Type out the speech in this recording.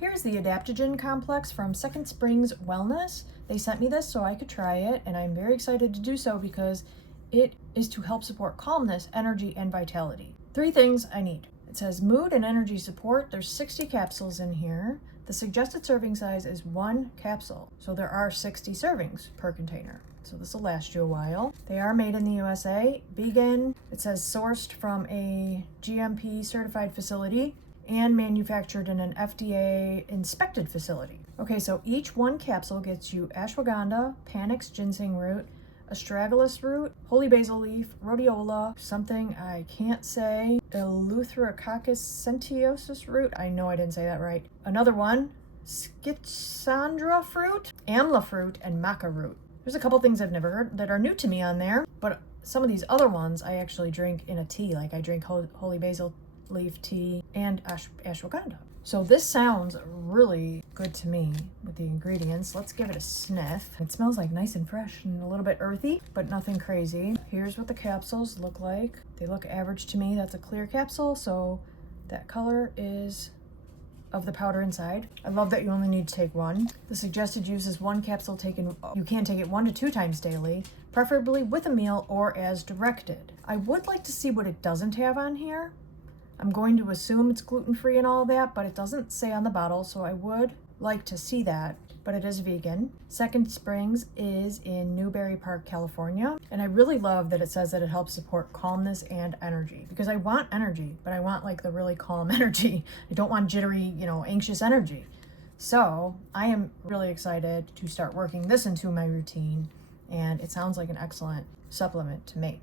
Here's the Adaptogen Complex from Second Springs Wellness. They sent me this so I could try it, and I'm very excited to do so because it is to help support calmness, energy, and vitality. 3 things I need. It says mood and energy support. There's 60 capsules in here. The suggested serving size is 1 capsule, so there are 60 servings per container. So this will last you a while. They are made in the USA, vegan. It says sourced from a GMP certified facility and manufactured in an FDA inspected facility. Okay, so each 1 capsule gets you ashwagandha, panax ginseng root, astragalus root, holy basil leaf, rhodiola, something I can't say, eleutherococcus centiosus root, I know I didn't say that right. Another one, Schisandra fruit, amla fruit, and maca root. There's a couple things I've never heard that are new to me on there, but some of these other ones I actually drink in a tea, like I drink holy basil leaf tea and ashwagandha. So this sounds really good to me with the ingredients. Let's give it a sniff. It smells like nice and fresh and a little bit earthy, but nothing crazy. Here's what the capsules look like. They look average to me. That's a clear capsule, so that color is of the powder inside. I love that you only need to take 1. The suggested use is 1 capsule taken. You can take it 1 to 2 times daily, preferably with a meal or as directed. I would like to see what it doesn't have on here. I'm going to assume it's gluten-free and all that, but it doesn't say on the bottle, so I would like to see that, but it is vegan. Second Springs is in Newberry Park, California, and I really love that it says that it helps support calmness and energy, because I want energy, but I want like the really calm energy. I don't want jittery, anxious energy. So I am really excited to start working this into my routine, and it sounds like an excellent supplement to me.